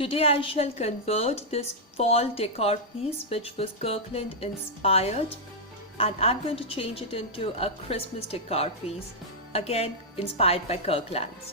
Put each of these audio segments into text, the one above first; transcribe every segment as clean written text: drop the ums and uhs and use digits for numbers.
Today I shall convert this fall decor piece which was Kirkland inspired, and I'm going to change it into a Christmas decor piece, again inspired by Kirkland's.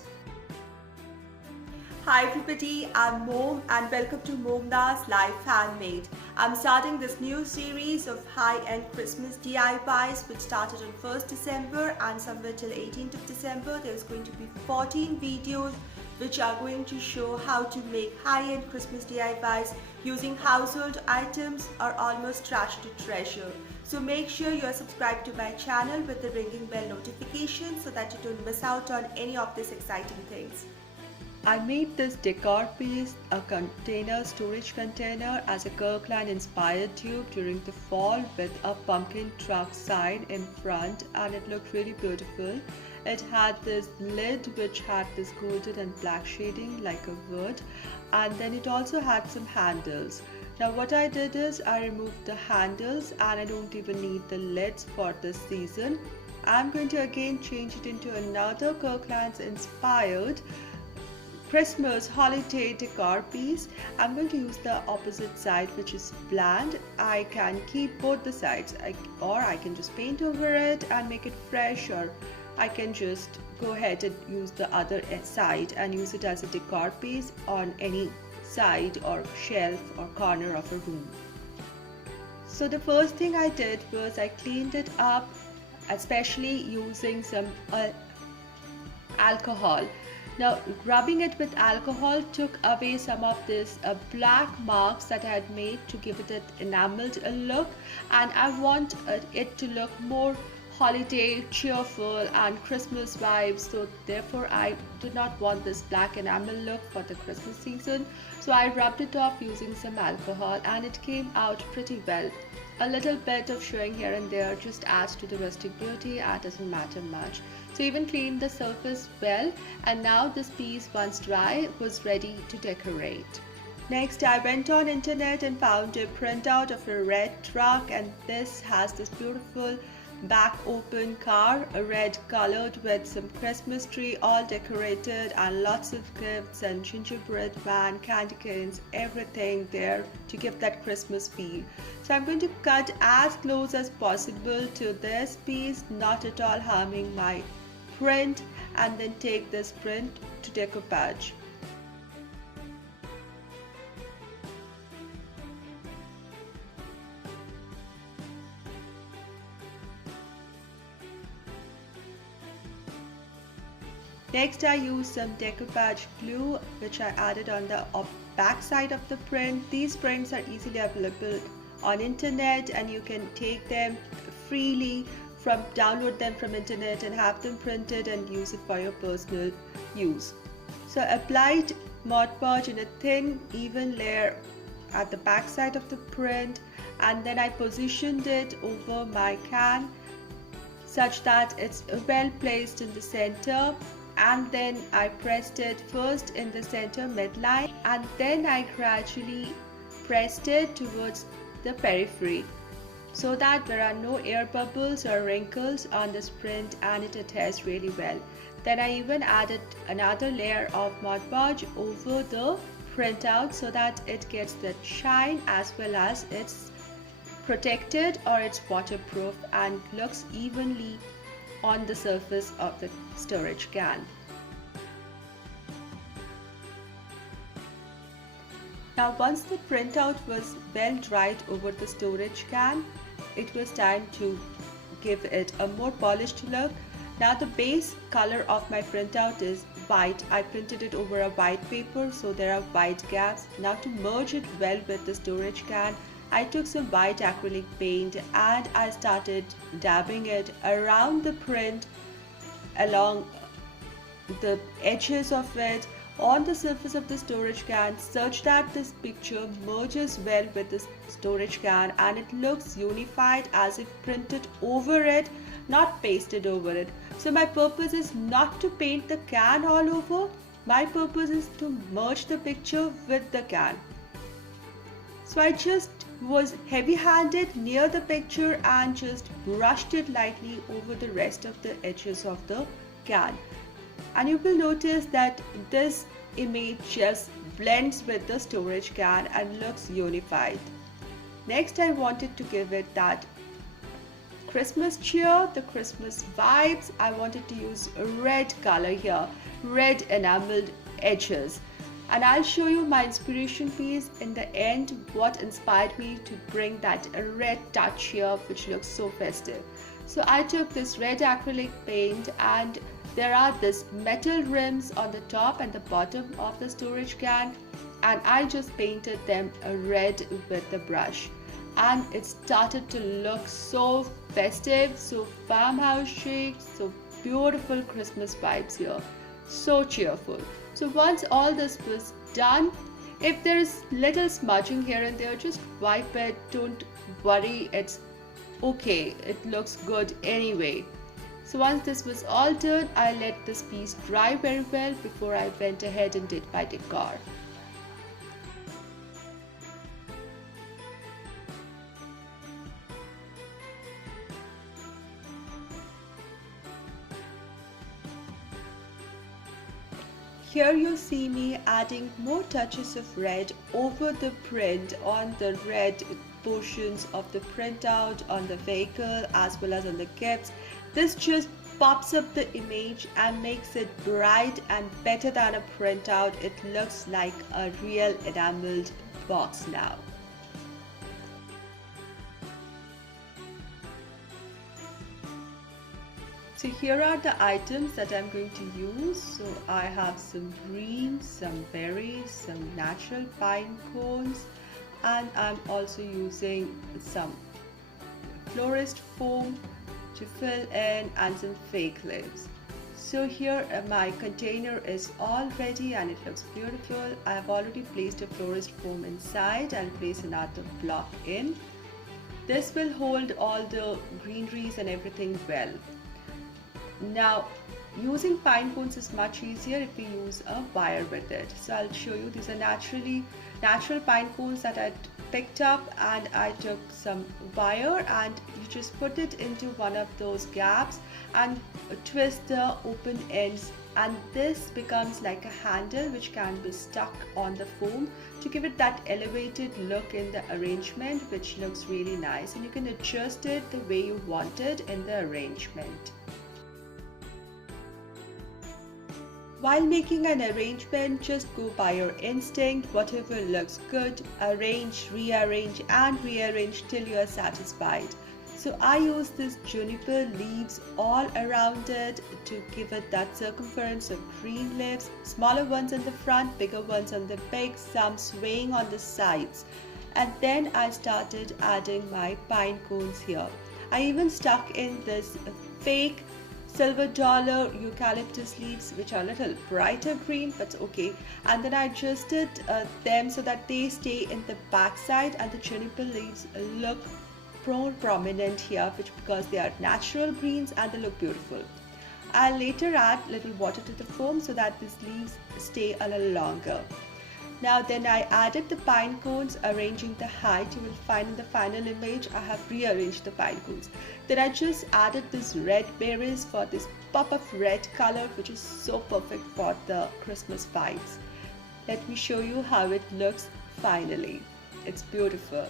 Hi everybody, I'm Mom and welcome to Momna's Life Handmade. I'm starting this new series of high-end Christmas DIYs which started on 1st December and somewhere till 18th of December. There's going to be 14 videos which are going to show how to make high-end Christmas DIYs using household items or almost trash to treasure. So make sure you are subscribed to my channel with the ringing bell notification so that you don't miss out on any of these exciting things. I made this decor piece, a storage container, as a Kirkland inspired tube during the fall with a pumpkin truck sign in front, and it looked really beautiful. It had this lid which had this golden and black shading like a wood, and then it also had some handles. Now what I did is I removed the handles and I don't even need the lids for this season. I'm going to again change it into another Kirkland's inspired Christmas holiday decor piece. I'm going to use the opposite side which is bland. I can keep both the sides or I can just paint over it and make it fresh, or I can just go ahead and use the other side and use it as a decor piece on any side or shelf or corner of a room. So the first thing I did was I cleaned it up, especially using some alcohol. Now rubbing it with alcohol took away some of this black marks that I had made to give it an enameled look, and I want it to look more holiday, cheerful and Christmas vibes, so therefore I did not want this black enamel look for the Christmas season. So I rubbed it off using some alcohol and it came out pretty well. A little bit of showing here and there just adds to the rustic beauty and doesn't matter much. So even cleaned the surface well, and now this piece, once dry, was ready to decorate. Next I went on internet and found a printout of a red truck, and this has this beautiful back open car, a red colored with some Christmas tree all decorated and lots of gifts and gingerbread man, candy canes, everything there to give that Christmas feel. So I'm going to cut as close as possible to this piece, not at all harming my print, and then take this print to decoupage. Next I used some decoupage glue which I added on the back side of the print. These prints are easily available on internet and you can take them freely download them from internet and have them printed and use it for your personal use. So I applied Mod Podge in a thin even layer at the back side of the print, and then I positioned it over my can such that it's well placed in the center, and then I pressed it first in the center midline and then I gradually pressed it towards the periphery so that there are no air bubbles or wrinkles on this print and it adheres really well. Then I even added another layer of Mod Podge over the printout so that it gets that shine as well as it's protected or it's waterproof and looks evenly on the surface of the storage can. Now once the printout was well dried over the storage can, it was time to give it a more polished look. Now the base color of my printout is white. I printed it over a white paper, so there are white gaps. Now to merge it well with the storage can, I took some white acrylic paint and I started dabbing it around the print, along the edges of it, on the surface of the storage can, such that this picture merges well with the storage can and it looks unified as if printed over it, not pasted over it. So my purpose is not to paint the can all over, my purpose is to merge the picture with the can. So I just was heavy-handed near the picture and just brushed it lightly over the rest of the edges of the can. And you will notice that this image just blends with the storage can and looks unified. Next, I wanted to give it that Christmas cheer, the Christmas vibes. I wanted to use a red color here, red enameled edges. And I'll show you my inspiration piece in the end, what inspired me to bring that red touch here, which looks so festive. So I took this red acrylic paint, and there are these metal rims on the top and the bottom of the storage can, and I just painted them red with the brush. And it started to look so festive, so farmhouse chic, so beautiful Christmas vibes here, so cheerful. So once all this was done, if there is little smudging here and there, just wipe it, don't worry, it's okay, it looks good anyway. So once this was all done, I let this piece dry very well before I went ahead and did my decor. Here you see me adding more touches of red over the print on the red portions of the printout on the vehicle as well as on the gifts. This just pops up the image and makes it bright and better than a printout. It looks like a real enameled box now. So here are the items that I'm going to use. So I have some greens, some berries, some natural pine cones, and I'm also using some florist foam to fill in and some fake leaves. So here my container is all ready and it looks beautiful. I have already placed a florist foam inside. I'll place another block in. This will hold all the greeneries and everything well. Now, using pine cones is much easier if we use a wire with it. So I'll show you, these are natural pine cones that I picked up, and I took some wire and you just put it into one of those gaps and twist the open ends, and this becomes like a handle which can be stuck on the foam to give it that elevated look in the arrangement, which looks really nice, and you can adjust it the way you want it in the arrangement. While making an arrangement, just go by your instinct. Whatever looks good, arrange, rearrange and rearrange till you are satisfied. So I use this juniper leaves all around it to give it that circumference of green leaves, smaller ones on the front, bigger ones on the back, some swaying on the sides. And then I started adding my pine cones here. I even stuck in this fake silver dollar eucalyptus leaves, which are a little brighter green, but okay. And then I adjusted them so that they stay in the back side, and the juniper leaves look more prominent here, which because they are natural greens and they look beautiful. I'll later add little water to the foam so that these leaves stay a little longer. Now then I added the pine cones, arranging the height. You will find in the final image I have rearranged the pine cones. Then I just added this red berries for this pop of red color, which is so perfect for the Christmas vibes. Let me show you how it looks finally. It's beautiful.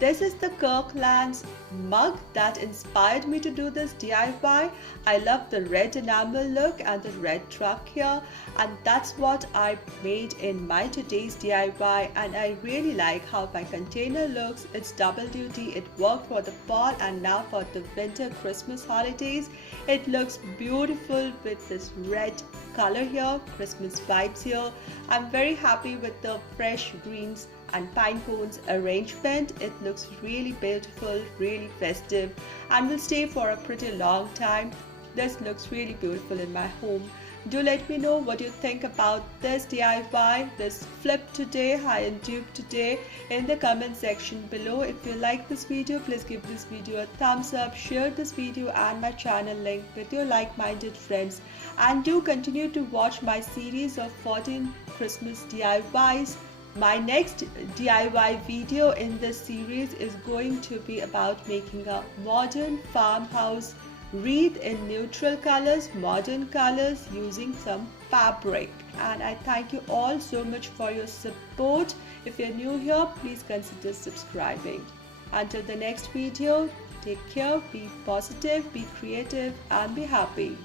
This is the Kirkland's mug that inspired me to do this DIY. I love the red enamel look and the red truck here, and that's what I made in my today's DIY, and I really like how my container looks. It's double duty. It worked for the fall and now for the winter Christmas holidays. It looks beautiful with this red color here, Christmas vibes here. I'm very happy with the fresh greens and pine cones arrangement. It looks really beautiful, really festive, and will stay for a pretty long time. This looks really beautiful in my home. Do let me know what you think about this DIY, this flip today, high-end dupe today in the comment section below. If you like this video, please give this video a thumbs up, share this video and my channel link with your like-minded friends, and do continue to watch my series of 14 Christmas DIYs. My next DIY video in this series is going to be about making a modern farmhouse wreath in neutral colors, modern colors using some fabric. And I thank you all so much for your support. If you're new here, please consider subscribing. Until the next video, take care, be positive, be creative, and be happy.